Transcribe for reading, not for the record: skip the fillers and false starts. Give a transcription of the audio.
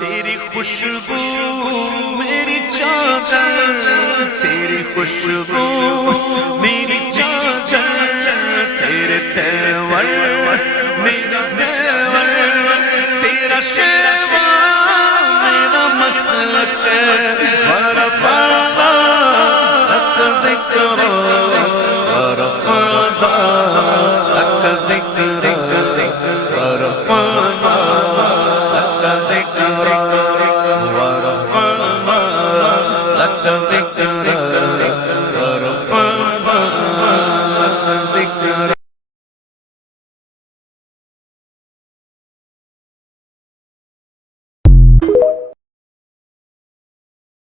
तेरी खुशबू मेरी चादर, तेरी खुशबू मेरी चादर, तेरे तेवर मेरा जेवर, तेरा शेवा मेरा मसलक।